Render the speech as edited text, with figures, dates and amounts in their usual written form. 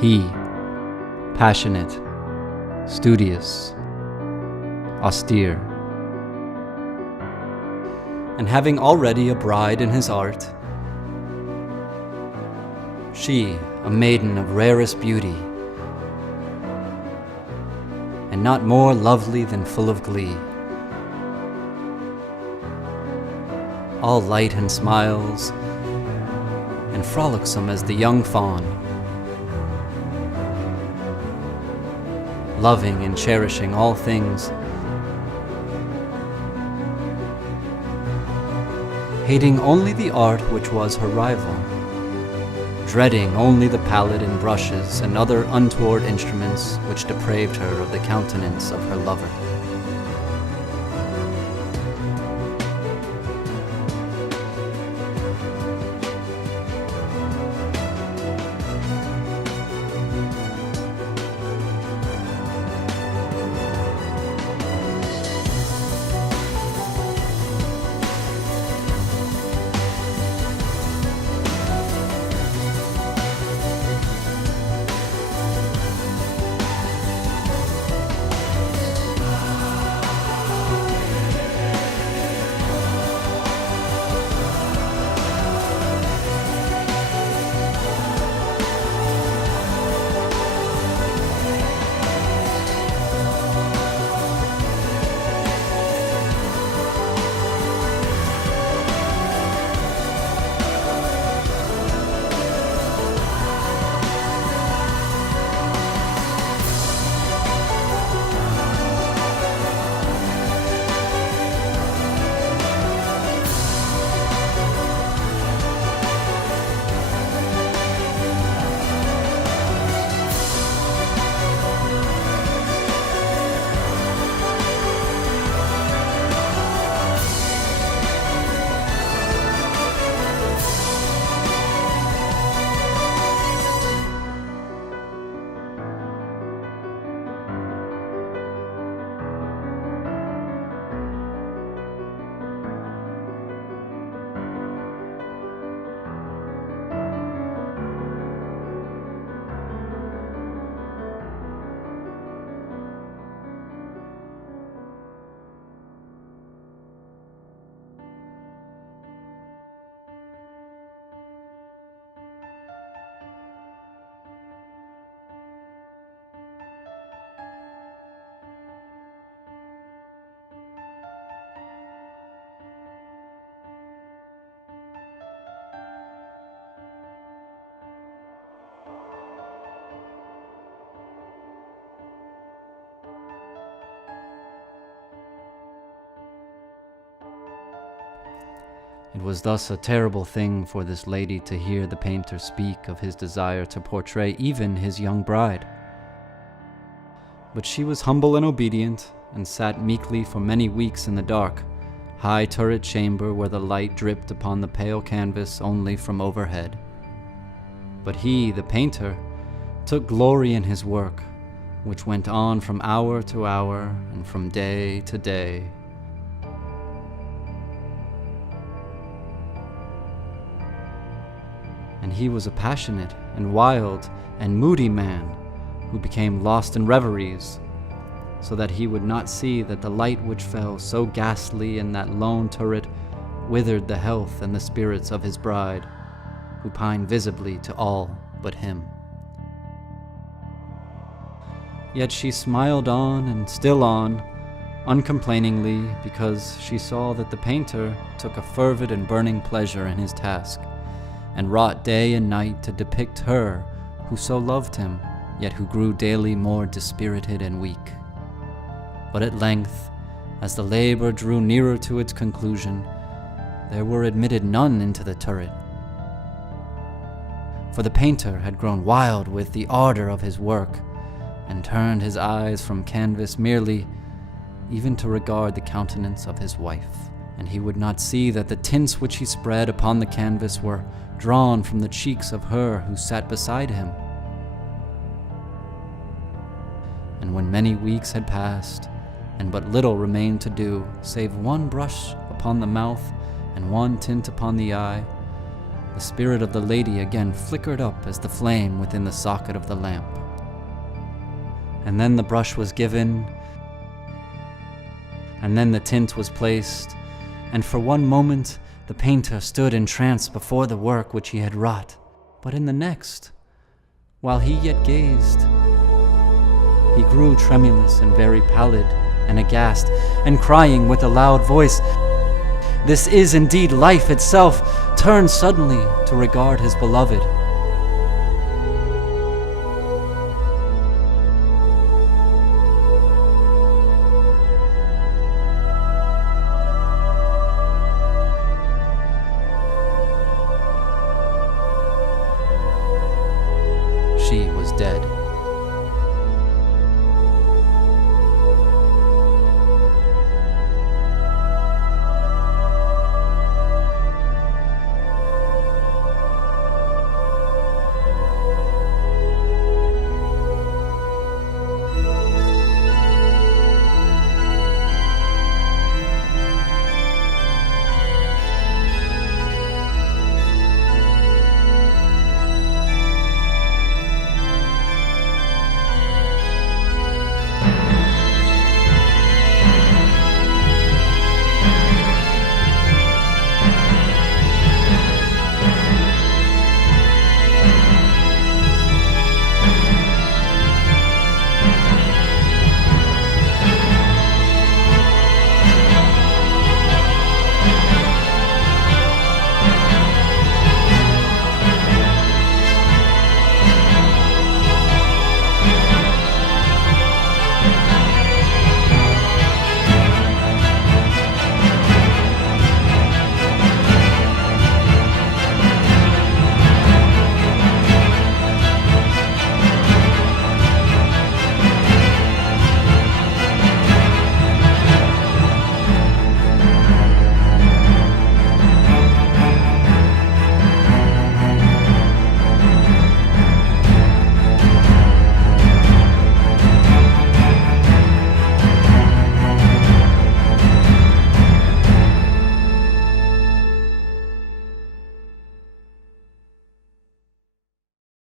He, passionate, studious, austere, and having already a bride in his art, she, a maiden of rarest beauty, and not more lovely than full of glee, all light and smiles, and frolicsome as the young fawn, loving and cherishing all things, hating only the art which was her rival, dreading only the palette and brushes and other untoward instruments which depraved her of the countenance of her lover. It was thus a terrible thing for this lady to hear the painter speak of his desire to portray even his young bride. But she was humble and obedient, and sat meekly for many weeks in the dark, high turret chamber where the light dripped upon the pale canvas only from overhead. But he, the painter, took glory in his work, which went on from hour to hour and from day to day. And he was a passionate and wild and moody man who became lost in reveries, so that he would not see that the light which fell so ghastly in that lone turret withered the health and the spirits of his bride, who pined visibly to all but him. Yet she smiled on and still on, uncomplainingly, because she saw that the painter took a fervid and burning pleasure in his task, and wrought day and night to depict her who so loved him, yet who grew daily more dispirited and weak. But at length, as the labor drew nearer to its conclusion, there were admitted none into the turret. For the painter had grown wild with the ardor of his work, and turned his eyes from canvas merely, even to regard the countenance of his wife. And he would not see that the tints which he spread upon the canvas were drawn from the cheeks of her who sat beside him. And when many weeks had passed, and but little remained to do, save one brush upon the mouth and one tint upon the eye, the spirit of the lady again flickered up as the flame within the socket of the lamp. And then the brush was given, and then the tint was placed, and for one moment the painter stood entranced before the work which he had wrought. But in the next, while he yet gazed, he grew tremulous and very pallid and aghast, and crying with a loud voice, "This is indeed life itself," turned suddenly to regard his beloved. She was dead.